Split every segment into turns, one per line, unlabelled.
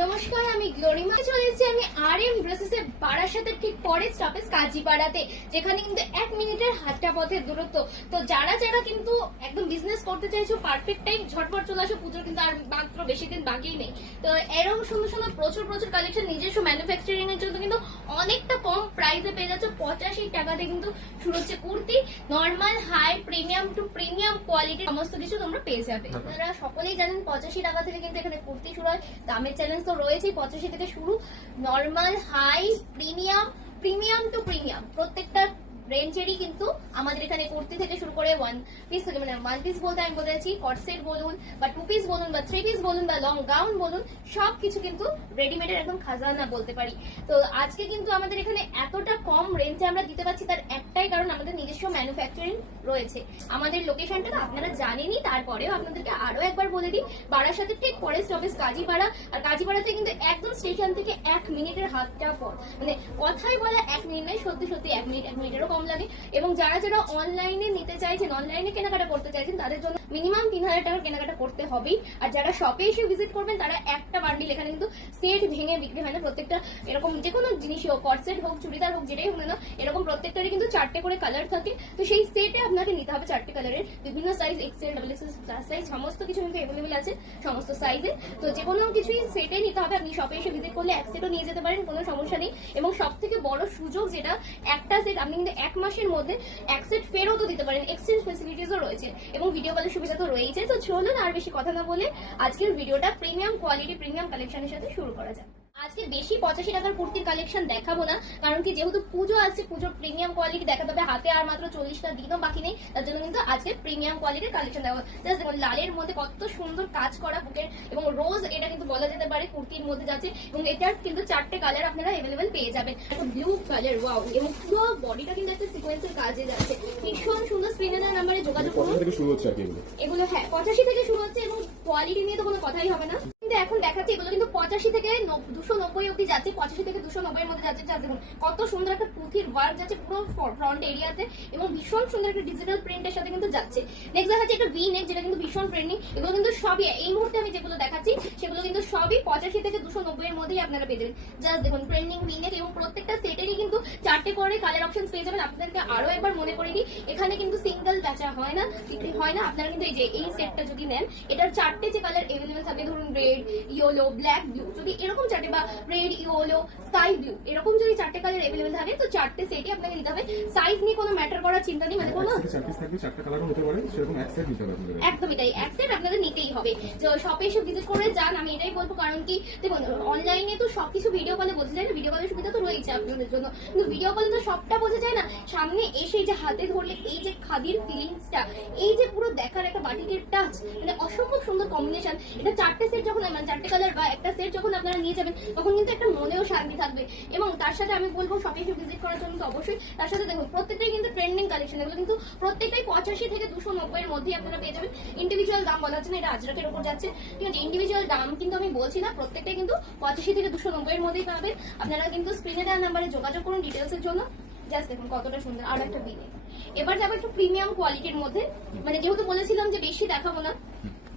নমস্কার আমি গ্লোরিমা চলে এসেছি আমি আর এম ড্রেসেস এর বারাসাতের ঠিক পরে স্টপেজ কাজীপাড়াতে যেখানে কিন্তু এক মিনিটের হাতটা পথের দূরত্ব। তো যারা যারা কিন্তু একদম বিজনেস করতে চাইছো পারফেক্ট টাইম ঝটপট চলে আসো পুজোর কিন্তু আর মাত্র বেশি দিন বাকি নেই। তো এরকম সুন্দর সুন্দর প্রচুর প্রচুর কালেকশন নিজস্ব ম্যানুফ্যাকচারিং এর জন্য কিন্তু অনেকটা কম প্রাইসে পেয়ে যাচ্ছে। পঁচাশি টাকাতে কিন্তু শুরু হচ্ছে kurti. Normal high premium to premium কোয়ালিটির সমস্ত কিছু তোমরা পেয়ে যাবে। আপনারা সকলেই জানেন পঁচাশি টাকা থেকে কিন্তু এখানে কুর্তি শুরু হয়। দামের চ্যালেঞ্জ তো রয়েছেই পঁচাশি থেকে শুরু। Normal high premium premium to premium প্রত্যেকটা রেঞ্জেরই কিন্তু আমাদের এখানে কুর্তি থেকে শুরু করে ওয়ান পিস থেকে মানে ওয়ান পিস বলতে আমি বলেছি কটসেট বলুন বা টু পিস বলুন বা থ্রি পিস বলুন বা লং গাউন বলুন সব কিছু কিন্তু রেডিমেডের একদম খাজানা বলতে পারি। তো আজকে কিন্তু আমাদের এখানে এতটা কম রেঞ্জে আমরা দিতে পারছি তার একটাই কারণ আমাদের নিজস্ব ম্যানুফ্যাকচারিং রয়েছে। আমাদের লোকেশনটা আপনারা জানেনই, তারপরেও আপনাদেরকে আরও একবার বলে দিই বারাসাতের ঠিক পরে স্টপেজ কাজীপাড়া, আর কাজীপাড়াতে কিন্তু একদম স্টেশন থেকে এক মিনিটের হাতটা পর। মানে কথাই বলা এক মিনিট নয়, সত্যি সত্যি এক মিনিট এক মিনিটেরও কম লাগে। এবং যারা যারা অনলাইনে নিতে চাইছেন অনলাইনে কেনাকাটা করতে চাইছেন, তাদের জন্য মিনিমাম তিন হাজার টাকার কেনাকাটা করতে হবেই। আর যারা শপে এসে ভিজিট করবেন, তারা একটা বান্ডিল এখানে কিন্তু সেট ভেঙে বিক্রি হয় না। প্রত্যেকটা এরকম যে কোনো জিনিসই হোক কটসেট হোক, চুড়িদার হোক, যেটাই হোক না এরকম প্রত্যেকটারই কিন্তু চারটে করে কালার থাকে। তো সেই সেটে আপনাকে নিতে হবে চারটে কালারের বিভিন্ন size XL double XL size সমস্ত কিছু কিন্তু অ্যাভেলেবেল আছে, সমস্ত সাইজে তো যে কোনো কিছুই সেটে নিতে হবে। আপনি শপে এসে ভিজিট করলে এক সেটও নিয়ে যেতে পারেন, কোনো সমস্যা নেই। এবং সব থেকে বড় সুযোগ যেটা, একটা সেট আপনি কিন্তু এক মাসের মধ্যে অ্যাকসেপ্ট ফেরতও দিতে পারেন। এক্সচেঞ্জ ফেসিলিটিসও রয়েছে এবং ভিডিও কলের সুবিধা তো রয়েছে তো চলুন আর বেশি কথা না বলে আজকের ভিডিওটা প্রিমিয়াম কোয়ালিটি প্রিমিয়াম কালেকশনের সাথে শুরু করা যাক। আজকে বেশি পঁচাশি টাকার কুর্তির কালেকশন দেখাবো না কারণ কি যেহেতু পুজো আছে পুজোর প্রিমিয়াম কোয়ালিটি দেখাতে হবে হাতে আর মাত্র চল্লিশ চল্লিশটা দিনও বাকি নেই তার জন্য কিন্তু আজকে প্রিমিয়াম কোয়ালিটির কালেকশন দেওয়া জাস্ট দেখুন লালের মধ্যে কত সুন্দর কাজ করা বুকের এবং রোজ এটা কিন্তু বলা যেতে পারে কুর্তির মধ্যে যাচ্ছে এবং এটার কিন্তু চারটে কালার আপনারা এভেলেবেল পেয়ে যাবেন। একটা ব্লু কালার ওয়াও এবং পুরো বডিটা কিন্তু একটা সিকোয়েন্সের কাজে যাচ্ছে। ভীষণ সুন্দর স্ক্রিনের নাম্বারে যোগাযোগ করুন।
এগুলো।
হ্যাঁ পঁচাশি থেকে শুরু হচ্ছে এবং কোয়ালিটি নিয়ে তো কোনো কথাই হবে না। কিন্তু এখন দেখাচ্ছি এগুলো কিন্তু পঁচাশি থেকে দুশো নব্বই অব্দি যাচ্ছে। পঁচাশি থেকে দুশো নব্বই এর মধ্যে যাচ্ছে যা দেখুন কত সুন্দর একটা পুঁথির ওয়ার্ক যাচ্ছে পুরো ফ্রন্ট এরিয়াতে এবং ভীষণ সুন্দর একটা ডিজিটাল প্রিন্টের সাথে কিন্তু যাচ্ছে। নেক্সট দেখাচ্ছে একটা ভি নেক যেটা কিন্তু ভীষণ ট্রেন্ডিং এগুলো কিন্তু সবই, এই মুহূর্তে আমি যেগুলো দেখাচ্ছি, সেগুলো কিন্তু সবই পঁচাশি থেকে দুশো নব্বই এর মধ্যেই আপনারা পেয়ে যাবেন। জাস্ট দেখুন ট্রেন্ডিং ভি নেক এবং প্রত্যেকটা সেটেরই কিন্তু চারটে করে কালার অপশন পেয়ে যাবেন। আপনাদেরকে আরও একবার মনে করে দিই, এখানে কিন্তু সিঙ্গেল বেচা হয় না হয় না। আপনারা কিন্তু এই যে, এই সেটটা যদি নেন, এটার চারটে যে কালার এভেলেবেল থাকে ধরুন রেড ইয়েলো ব্ল্যাক ব্লু যদি এরকম চারটে বা রেড ইয়েলো স্কাই ব্লু এরকম যদি চারটে কালার এভেলেবেল থাকে তো চারটে সেটই আপনাকে নিতে হবে। সাইজ নিয়ে কোনো ম্যাটার করার চিন্তা নেই মানে কোনো একদমই তাই এক সেট আপনাদের নিতেই হবে। শপে এসে ভিজিট করে যান, আমি এটাই বলব, কারণ কি, দেখুন অনলাইনে তো সবকিছু ভিডিও কলে বোঝা যায় না ভিডিও কলের সুবিধা তো রয়েছে আপনাদের জন্য। কিন্তু ভিডিও কলে তো সবটা বোঝা যায় না, সামনে এসে যে হাতে ধরলে, এই যে খাদির ফিলিংসটা এই যে পুরো দেখার একটা বাটিকের টাচ মানে অসম্ভব সুন্দর কম্বিনেশন এটা চারটে সেট যখন মানে চারটে কালার বা একটা সেট যখন আপনারা নিয়ে যাবেন, তখন কিন্তু একটা মনেও শান্তি থাকবে। এবং তার সাথে আমি বলব শপে এসে ভিজিট করার জন্য তো অবশ্যই, তার সাথে দেখুন, প্রত্যেকটাই কিন্তু ট্রেন্ডিং কালেকশন এগুলো কিন্তু প্রত্যেকটাই পঁচাশি থেকে দুশো নব্বই এর মধ্যেই আপনারা পেয়ে যাবেন। ইন্ডিভিজুয়াল দাম বলা হচ্ছে না এটা আজরাকের উপর যাচ্ছে। ঠিক আছে ইন্ডিভিজুয়াল দাম কিন্তু আমি বলছি না প্রত্যেকটাই কিন্তু পঁচাশি থেকে দুশো নব্বই এর মধ্যেই পাবেন। আপনারা কিন্তু স্ক্রিনে দেওয়া নাম্বারে যোগাযোগ করুন ডিটেলস এর জন্য। জাস্ট দেখুন কতটা সুন্দর, আর একটা বিনে এবার যাব একটু প্রিমিয়াম কোয়ালিটির মধ্যে। মানে যেহেতু বলেছিলাম যে বেশি দেখাবো না,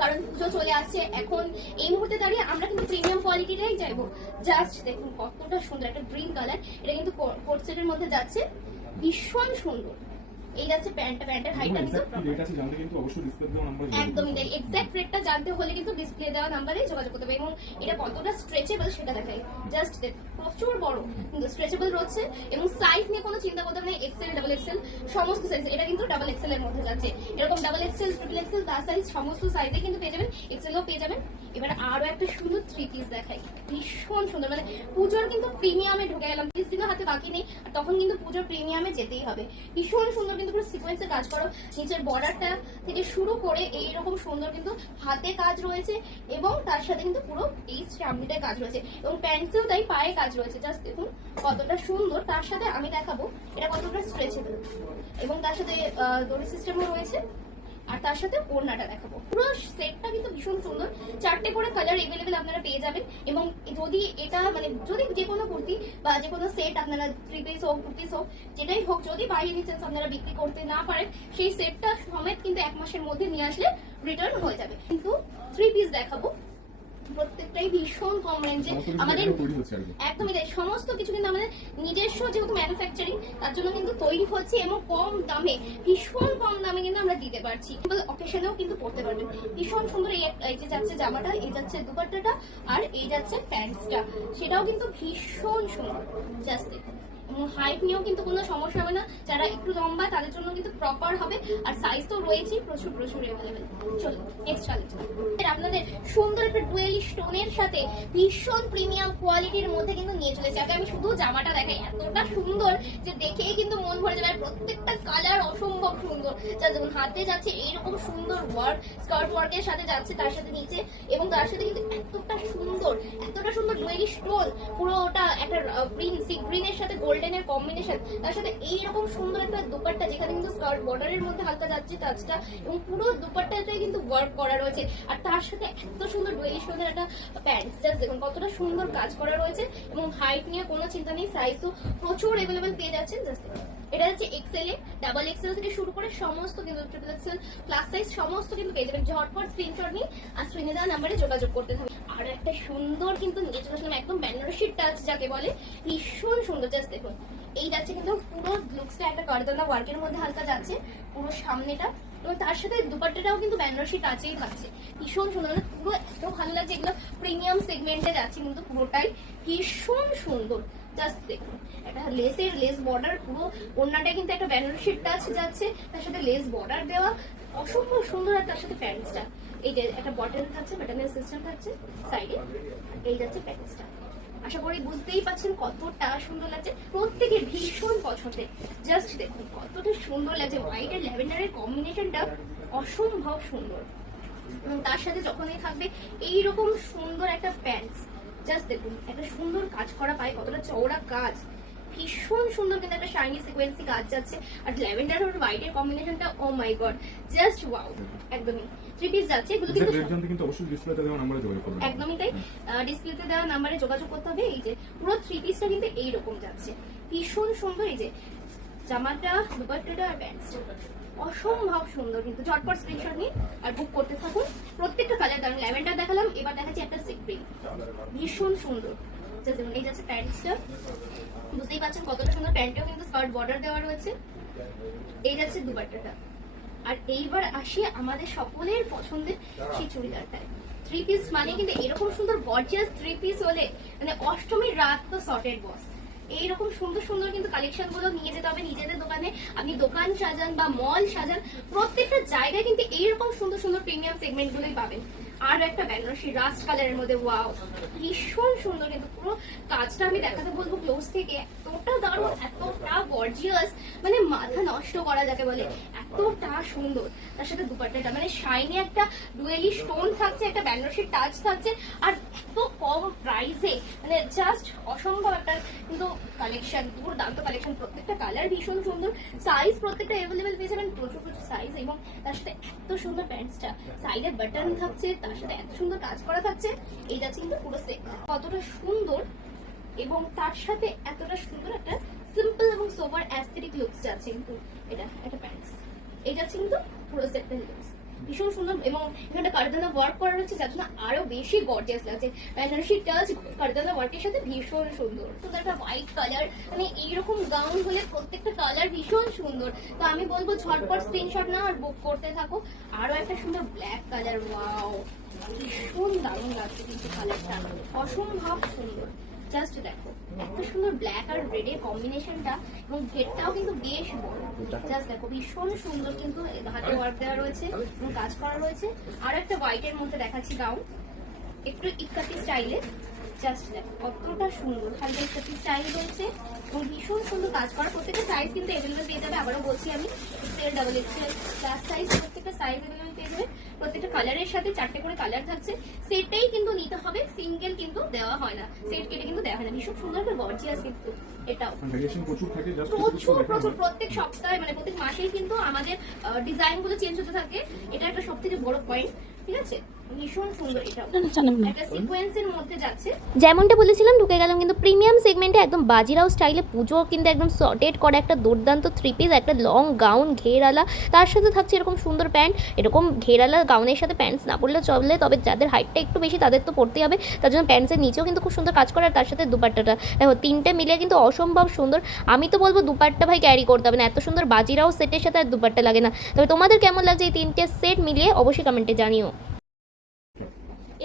কারণ পুজো চলে আসছে, এখন এই মুহূর্তে দাঁড়িয়ে আমরা কিন্তু প্রিমিয়াম কোয়ালিটিটাই চাইব। জাস্ট দেখুন কতটা সুন্দর, একটা গ্রিন কালার এটা কিন্তু কোট সেটের মধ্যে যাচ্ছে। ভীষণ সুন্দর। এই যাচ্ছে প্যান্টটা প্যান্টের হাইটটা কিন্তু
এক্সাক্ট রেট আছে জানতে কিন্তু অবশ্যই ডিসপ্লে দেওয়া নাম্বার
একদমই তাই। এক্সাক্ট রেটটা জানতে হলে কিন্তু ডিসপ্লে দেওয়া নাম্বারে যোগাযোগ করতে হবে এবং এটা কতটা স্ট্রেচেবল সেটা দেখাই। জাস্ট প্রচুর বড় স্ট্রেচেবল রয়েছে এবং সাইজ নিয়ে কোনো চিন্তা করতে হবে না এক্সেল ডাবল এক্সেল সমস্ত সাইজ এটা কিন্তু ডাবল এক্সেল এর মধ্যে যাচ্ছে। এরকম ডাবল এক্সেল ট্রিপল এক্সেল তার সাইজ সমস্ত সাইজে কিন্তু পেয়ে যাবেন। এক্সেলও পেয়ে যাবেন। এবার আরও একটা সুন্দর থ্রি পিস দেখাই। ভীষণ সুন্দর। মানে পুজোর কিন্তু প্রিমিয়ামে ঢুকে গেলাম। পিস দিনও হাতে বাকি নেই। তখন কিন্তু পুজোর প্রিমিয়ামে যেতেই হবে। ভীষণ সুন্দর কিন্তু পুরো সিকোয়েন্সের কাজ করো। নিচের বর্ডারটা থেকে শুরু করে এইরকম সুন্দর কিন্তু হাতে কাজ রয়েছে এবং তার সাথে কিন্তু পুরো এই সামনেটায় কাজ রয়েছে। এবং প্যান্টসেও তাই পায়ে কাজ রয়েছে। জাস্ট দেখুন কতটা সুন্দর। তার সাথে আমি দেখাবো এটা কতটা স্ট্রেচেবল এবং তার সাথে দড়ি সিস্টেমও রয়েছে। আর তার সাথে ওড়নাটা দেখাবো। পুরো সেটটা কিন্তু ভীষণ সুন্দর। চারটে করে কালার এভেলেবেল আপনারা পেয়ে যাবেন। এবং যদি এটা মানে যদি যে কোনো কুর্তি বা যে কোনো সেট আপনারা থ্রি পিস হোক টু পিস হোক, যেটাই হোক, যদি বাইরে চান্স আপনারা বিক্রি করতে না পারেন, সেই সেটটা সমেত কিন্তু এক মাসের মধ্যে নিয়ে আসলে রিটার্ন হয়ে যাবে। কিন্তু থ্রি পিস দেখাবো। প্রত্যেকটাই ভীষণ কম রেঞ্জে আমাদের একদমই তাই। সমস্ত কিছু কিন্তু আমাদের নিজস্ব যেহেতু ম্যানুফ্যাকচারিং তার জন্য কিন্তু তৈরি হচ্ছে এবং কম দামে ভীষণ কম দামে কিন্তু আমরা দিতে পারছি। অকেশনেও কিন্তু পড়তে পারবেন। ভীষণ সুন্দর এই যে যাচ্ছে জামাটা এই যাচ্ছে দুপাট্টাটা আর এই যাচ্ছে প্যান্টসটা সেটাও কিন্তু ভীষণ সুন্দর। জাস্ট হাইট নিয়েও কিন্তু কোনো সমস্যা হবে না। যারা একটু লম্বা, তাদের জন্য কিন্তু প্রপার হবে। আর সাইজ তো রয়েছেই, প্রচুর প্রচুর চলো নেক্সট আপনাদের সুন্দর একটা ডুয়েলি স্টোনের সাথে ভীষণ প্রিমিয়াম কোয়ালিটির মধ্যে কিন্তু নিয়ে চলেছে। আগে আমি শুধু জামাটা দেখাই। এতটা সুন্দর যে দেখেই কিন্তু মন ভরে যাবে। প্রত্যেকটা কালার অসম্ভব সুন্দর। যা যেমন হাতে যাচ্ছে এইরকম সুন্দর ওয়ার্ক স্কার্ট ওয়ার্কের সাথে যাচ্ছে তার সাথে নিচে। এবং তার সাথে কিন্তু এতটা সুন্দর এতটা সুন্দর ডুয়েলি স্টোন পুরো ওটা একটা গ্রিন সি গ্রিনের সাথে গোল্ডেনের কম্বিনেশন তার সাথে এইরকম সুন্দর একটা দুপাট্টা যেখানে কিন্তু স্কার্ট বর্ডারের মধ্যে হালকা যাচ্ছে টাচটা এবং পুরো দুপাট্টাটাই কিন্তু ওয়ার্ক করা রয়েছে। আর তার সাথে এত সুন্দর ডুয়েলি স্টোনের একটা প্যান্টস জাস্ট দেখুন কতটা সুন্দর কাজ করা রয়েছে এবং হাইট নিয়ে কোনো চিন্তা নেই সাইজ তো প্রচুর অ্যাভেলেবেল পেয়ে যাচ্ছেন জাস্ট এটা হচ্ছে এক্সেল এ ডাবল এক্সেল থেকে শুরু করে সমস্ত কিন্তু ট্রিপল এক্সেল প্লাস সাইজ সমস্ত কিন্তু পেয়ে যাবেন। ঝটপট স্ক্রিনশট নিয়ে আর স্ক্রিনে দেওয়া নাম্বারে যোগাযোগ করতে থাকবে আর একটা সুন্দর কিন্তু নিয়ে চলে আসলাম একদম বেনারসি টাচ যাকে বলে, ভীষণ সুন্দর। জাস্ট দেখুন, এই যাচ্ছে কিন্তু পুরো লুকসটা একটা করদনা ওয়ার্কের মধ্যে হালকা যাচ্ছে, পুরো সামনেটা। এবং তার সাথে দুপাট্টাটাও কিন্তু বেনারসি টাচেই থাকছে ভীষণ সুন্দর মানে পুরো এত ভালো লাগছে, এগুলো প্রিমিয়াম সেগমেন্টে যাচ্ছে কিন্তু পুরোটাই। ভীষণ সুন্দর। জাস্ট দেখুন, একটা লেসের লেস বর্ডার পুরো ওড়নাটা কিন্তু একটা বেনারসি টাচ যাচ্ছে। তার সাথে লেস বর্ডার দেওয়া, অসম্ভব সুন্দর আর তার সাথে প্যান্টসটা এই যে একটা বটন থাকছে বাটনের সিস্টেম থাকছে সাইডে এই যাচ্ছে প্যান্টসটা আশা করি বুঝতেই পাচ্ছেন কতটা সুন্দর লাগছে। প্রত্যেকের ভীষণ পছন্দের। জাস্ট দেখুন, কতটা সুন্দর লাগছে। হোয়াইট আর ল্যাভেন্ডারের কম্বিনেশনটা অসম্ভব সুন্দর। তার সাথে যখনই থাকবে, এইরকম সুন্দর একটা প্যান্টস জাস্ট দেখুন, একটা সুন্দর কাজ করা পায়, কতটা চওড়া কাজ। ভীষণ সুন্দর কিন্তু একটা শাইনি সিকোয়েন্সি কাজ যাচ্ছে। আর ল্যাভেন্ডার আর হোয়াইটের কম্বিনেশনটা oh my god just wow একদমই। থ্রি পিস যাচ্ছে এগুলো কিন্তু
কিন্তু অবশ্যই ডিসপ্লেতে দেওয়া নাম্বারে যোগাযোগ করবেন।
একদমই তাই। ডিসপ্লেতে দেওয়া নাম্বারে যোগাযোগ করতে হবে। এই যে পুরো থ্রি পিসটা কিন্তু এইরকম যাচ্ছে। ভীষণ সুন্দর এই যে জামাটা দুপাট্টাটা আর প্যান্টস অসম্ভব সুন্দর কিন্তু। ঝটপট স্ক্রিনশট নিন আর বুক করতে থাকুন। প্রত্যেকটা কালার কারণ ল্যাভেন্ডার দেখালাম এবার দেখাচ্ছি একটা সিক্রিন ভীষণ সুন্দর। এই যাচ্ছে প্যান্টসটা বুঝতেই পারছেন কতটা সুন্দর প্যান্টেও কিন্তু স্কার্ট বর্ডার দেওয়া রয়েছে। এই যাচ্ছে দুপাট্টাটা। আর এইবার আসি আমাদের সকলের পছন্দের সেই চুড়িদারটায়। থ্রি পিস মানে কিন্তু এরকম সুন্দর গর্জিয়াস থ্রি পিস হলে মানে অষ্টমীর রাত তো শর্টের বস এইরকম সুন্দর সুন্দর কিন্তু কালেকশনগুলো নিয়ে যেতে হবে নিজেদের দোকানে। আপনি দোকান সাজান বা মল সাজান, প্রত্যেকটা জায়গায় কিন্তু এইরকম সুন্দর সুন্দর প্রিমিয়াম সেগমেন্ট গুলোই পাবেন। আর একটা বেনারসি রাস্ট কালারের মধ্যে ওয়াও ভীষণ সুন্দর কিন্তু পুরো কাজটা আমি দেখাতে বলব ক্লোজ থেকে। এতটা দারুণ, এতটা গর্জিয়াস মানে মাথা নষ্ট করা যাকে বলে, এতটা সুন্দর। তার সাথে দুপাট্টাটা মানে শাইনি একটা ডুয়েলি স্টোন থাকছে, একটা বেনারসির টাচ থাকছে, আর এত কম প্রাইসে মানে জাস্ট অসম্ভব একটা কিন্তু কালেকশন দুর্দান্ত কালেকশন প্রত্যেকটা কালার ভীষণ সুন্দর সাইজ প্রত্যেকটা অ্যাভেলেবেল পেয়ে যাবেন প্রচুর প্রচুর সাইজ এবং তার সাথে এত সুন্দর প্যান্টসটা সাইডে বাটন থাকছে তার সাথে এত সুন্দর কাজ করা থাকছে এই যাচ্ছে কিন্তু পুরো সেট কতটা সুন্দর এবং তার সাথে এতটা সুন্দর একটা সিম্পল এবং সোবার অ্যাস্থেটিক লুকস যাচ্ছে কিন্তু এটা, একটা প্যান্টস এটা কিন্তু পুরো সেটটা লুকস ভীষণ সুন্দর এবং এখানে কারদানা ওয়ার্ক করা রয়েছে, যার জন্য আরও বেশি গর্জিয়াস লাগছে। বেনারসি টাচ কারদানা ওয়ার্কের সাথে ভীষণ সুন্দর। সুন্দর একটা হোয়াইট কালার মানে এইরকম গাউন হলে প্রত্যেকটা কালার ভীষণ সুন্দর। তো আমি বলব, ঝটপট স্ক্রিনশট না আর বুক করতে থাকো। আরও একটা সুন্দর ব্ল্যাক কালার ওয়াও ভীষণ দারুণ লাগছে কিন্তু কালারটা অসম্ভব সুন্দর। জাস্ট দেখো, এত সুন্দর ব্ল্যাক আর রেড এর কম্বিনেশনটা এবং ঘেরটাও কিন্তু বেশ বড়। জাস্ট দেখো, ভীষণ সুন্দর কিন্তু হাতে ওয়ার্ক দেওয়া রয়েছে এবং কাজ করা রয়েছে। আর একটা হোয়াইট এর মধ্যে দেখাচ্ছি গাউন একটু ইকাতি স্টাইলে জাস্ট দেখো কতটা সুন্দর। হালকা ইকাতি স্টাইল রয়েছে এবং ভীষণ সুন্দর কাজ করা প্রত্যেকটা সাইজ কিন্তু অ্যাভেলেবেল পেয়ে যাবে আবারও বলছি আমি XL double XL plus size প্রত্যেকটা সাইজ অ্যাভেলেবেল পেয়ে যাবে। প্রত্যেকটা কালারের সাথে চারটে করে কালার থাকছে। সেটাই কিন্তু নিতে হবে সিঙ্গেল কিন্তু দেওয়া হয় না। সেট কেটে কিন্তু দেওয়া হয় না। ভীষণ সুন্দর একটা গর্জিয়াস কিন্তু এটাও।
প্রচুর
প্রচুর প্রত্যেক সপ্তাহে মানে প্রত্যেক মাসেই কিন্তু আমাদের ডিজাইনগুলো চেঞ্জ হতে থাকে। এটা একটা সব থেকে বড় পয়েন্ট ঠিক আছে? ভীষণ সুন্দর এটা একটা সিকোয়েন্সের মধ্যে যাচ্ছে।
যেমনটা বলেছিলাম ঢুকে গেলাম কিন্তু প্রিমিয়াম সেগমেন্টে একদম বাজিরাও স্টাইলে পুজো কিন্তু একদম সর্টেড করা একটা দুর্দান্ত থ্রি পিস একটা লং গাউন ঘেরালা। তার সাথে থাকছে এরকম সুন্দর প্যান্ট এরকম ঘেরালা গাউনের সাথে প্যান্টস না পরলে চলে তবে যাদের হাইটটা একটু বেশি তাদের তো পড়তেই হবে। তার জন্য প্যান্টসের নিচেও কিন্তু খুব সুন্দর কাজ করে আর তার সাথে দুপাট্টাটা। দেখো তিনটে মিলে কিন্তু অসম্ভব সুন্দর। আমি তো বলব দুপাট্টা ভাই ক্যারি করতে হবে না এত সুন্দর বাজিরাও সেটের সাথে আর দুপাট্টা লাগে না। তবে তোমাদের কেমন লাগছে এই তিনটে সেট মিলিয়ে অবশ্যই কমেন্টে জানিও।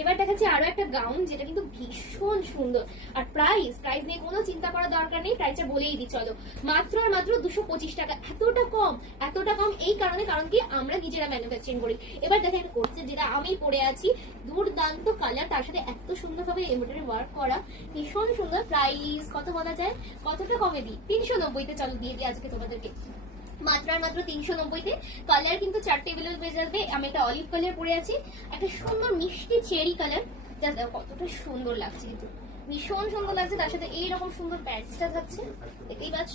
এবার দেখাচ্ছি আরও একটা গাউন, যেটা কিন্তু ভীষণ সুন্দর। আর প্রাইস প্রাইস নিয়ে কোনো চিন্তা করার দরকার নেই প্রাইসটা বলেই দিই, চলো। মাত্র আর মাত্র দুশো পঁচিশ টাকা। এতটা কম এতটা কম এই কারণে, কারণ কি আমরা নিজেরা ম্যানুফ্যাকচারিং করি। এবার দেখেন করছে, যেটা আমি পরে আছি, দুর্দান্ত কালার তার সাথে এত সুন্দর সুন্দরভাবে এমব্রয়ডারি ওয়ার্ক করা, ভীষণ সুন্দর। প্রাইস কত বলা যায়? কতটা কমে দিই? তিনশো নব্বইতে চলো দিয়ে দিই আজকে তোমাদেরকে। মাত্র আর মাত্র তিনশো নব্বইতে। কালার কিন্তু চারটে অ্যাভেলেবল পেয়ে যাবে। আমি একটা অলিভ কালার পরে আছি। একটা সুন্দর মিষ্টি চেরি কালার যা কতটা সুন্দর লাগছে কিন্তু। ভীষণ সুন্দর লাগছে। তার সাথে এইরকম সুন্দর প্যান্টসটা থাকছে। দেখতেই পাচ্ছ?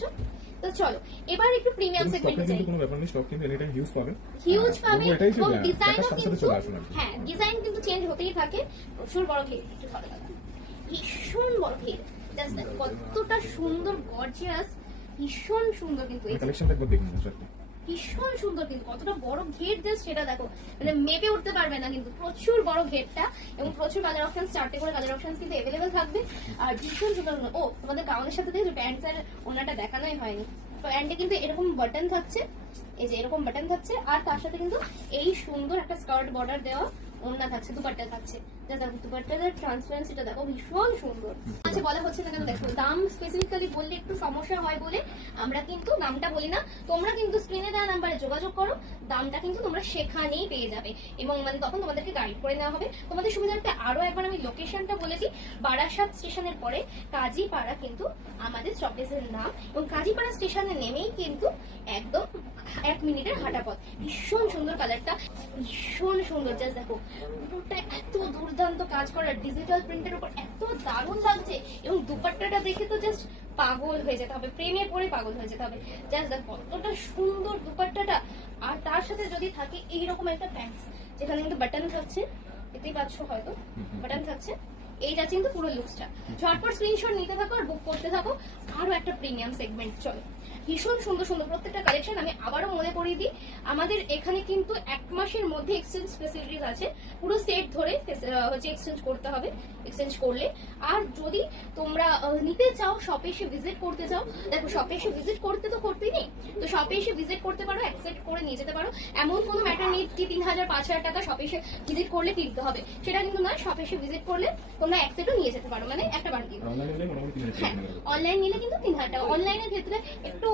তো চলো এবার একটু প্রিমিয়াম সেগমেন্টে যাই।
কোনো ব্যাপার নেই। স্টক কিন্তু এনি টাইম হিউজ পাবে
হিউজ পাবে।
এবং এটাই
ডিজাইনও
সাথে
কিন্তু। হ্যাঁ ডিজাইন কিন্তু চেঞ্জ হতেই থাকে। প্রচুর বড় ঘের একটু ভালো লাগা ভীষণ বড় ঘের জাস্ট কতটা সুন্দর গর্জিয়াস ভীষণ সুন্দর কিন্তু এই
কালেকশনটা একবার দেখুন একটা
ভীষণ সুন্দর কিন্তু কতটা বড় ঘের জাস্ট সেটা দেখো। মানে মেপে উঠতে পারবে না কিন্তু প্রচুর বড় ঘেরটা এবং প্রচুর কালার অপশন চারটে করে কালার অপশন কিন্তু এভেলেবেল থাকবে। আর ভীষণ সুন্দর ও তোমাদের গাউনের সাথে দেখো প্যান্ট আর ওনাটা দেখানোই হয়নি। প্যান্টে কিন্তু এরকম বাটন থাকছে এই যে এরকম বাটন থাকছে আর তার সাথে কিন্তু এই সুন্দর একটা স্কার্ট বর্ডার দেওয়া ওড়না থাকছে দুপাট্টা থাকছে। যা কিন্তু তোমরা সেখানেই পেয়ে যাবে। এবং মানে তখন তোমাদেরকে গাইড করে নেওয়া হবে। তোমাদের সুবিধার্থে একবার আমি লোকেশনটা বলে দিই বারাসাত স্টেশনের পরে কাজীপাড়া কিন্তু আমাদের স্টপেজের নাম। এবং কাজীপাড়া স্টেশনে নেমেই কিন্তু একদম এক মিনিটের হাঁটা পথ ভীষণ সুন্দর কালারটা ভীষণ সুন্দর জাস্ট দেখো, পুরোটা এত দুর্দান্ত কাজ করা ডিজিটাল প্রিন্টের উপর এত দারুণ লাগছে এবং দুপাট্টাটা দেখে তো জাস্ট পাগল হয়ে যেতে হবে প্রেমে পড়ে পাগল হয়ে যেতে হবে। জাস্ট দেখ কতটা সুন্দর দুপাট্টাটা। আর তার সাথে যদি থাকে এইরকম একটা প্যান্টস যেখানে কিন্তু বাটন থাকছে এতেই পাচ্ছ হয়তো বাটন থাকছে। এইটা কিন্তু পুরো লুকসটা ঝটপট স্ক্রিনশট নিতে থাকো আর বুক করতে থাকো। আরও একটা প্রিমিয়াম সেগমেন্ট চলো। ভীষণ সুন্দর সুন্দর প্রত্যেকটা কালেকশন আমি আবারও মনে করিয়ে দিই। আমাদের এখানে কিন্তু এক মাসের মধ্যে এক্সচেঞ্জ ফেসিলিটিস আছে। পুরো সেট ধরে হচ্ছে এক্সচেঞ্জ করতে হবে এক্সচেঞ্জ করলে। আর যদি তোমরা নিতে চাও শপে এসে ভিজিট করতে চাও, দেখো শপে এসে ভিজিট করতে তো করতেই নেই। তো শপে এসে ভিজিট করতে পারো অ্যাকসেপ্ট করে নিয়ে যেতে পারো। এমন কোনো ম্যাটার নেই কি তিন হাজার, পাঁচ হাজার টাকা শপে এসে ভিজিট করলে কিনতে হবে। সেটা কিন্তু নয় শপে এসে ভিজিট করলে তোমরা এক সেটও নিয়ে যেতে পারো মানে একটা বান্ডিল
আর অনলাইনে নিলে মোটামুটি তিন হাজার
হ্যাঁ অনলাইন নিলে কিন্তু তিন হাজার টাকা অনলাইনের ক্ষেত্রে একটু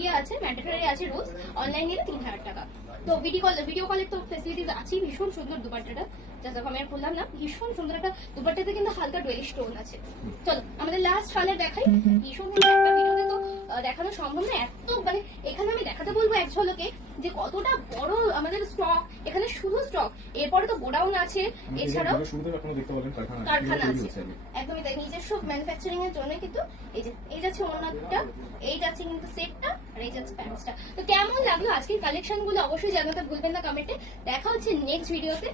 ইয়ে আছে ম্যান্ডেটরি আছে রোজ অনলাইন নিলে তিন হাজার টাকা। তো ভিডিও কল ভিডিও কলের তো ফেসিলিটিস আছেই ভীষণ সুন্দর দুপাট্টাটা। যা যখন আমি আর বললাম না ভীষণ সুন্দর একটা দুপাট্টাতে কিন্তু হালকা ডুয়েল স্টোন আছে। চলো আমাদের লাস্ট কালার দেখাই। ভীষণ সুন্দর দেখানো সম্ভব না। এত মানে এখানে আমি দেখাতে বলব এক ঝলকে যে কতটা বড় আমাদের স্টক এখানে শুধু স্টক এরপরে তো গোডাউন আছে এছাড়াও
কারখানা
আছে। একদমই তাই নিজস্ব ম্যানুফ্যাকচারিং এর জন্য কিন্তু এই যে এই যাচ্ছে ওনারটা এই যাচ্ছে কিন্তু সেটটা আর এই যাচ্ছে প্যান্টসটা তো কেমন লাগল আজকের কালেকশনগুলো অবশ্যই জানাতে ভুলবেন না কমেন্টে দেখা হচ্ছে নেক্সট ভিডিওতে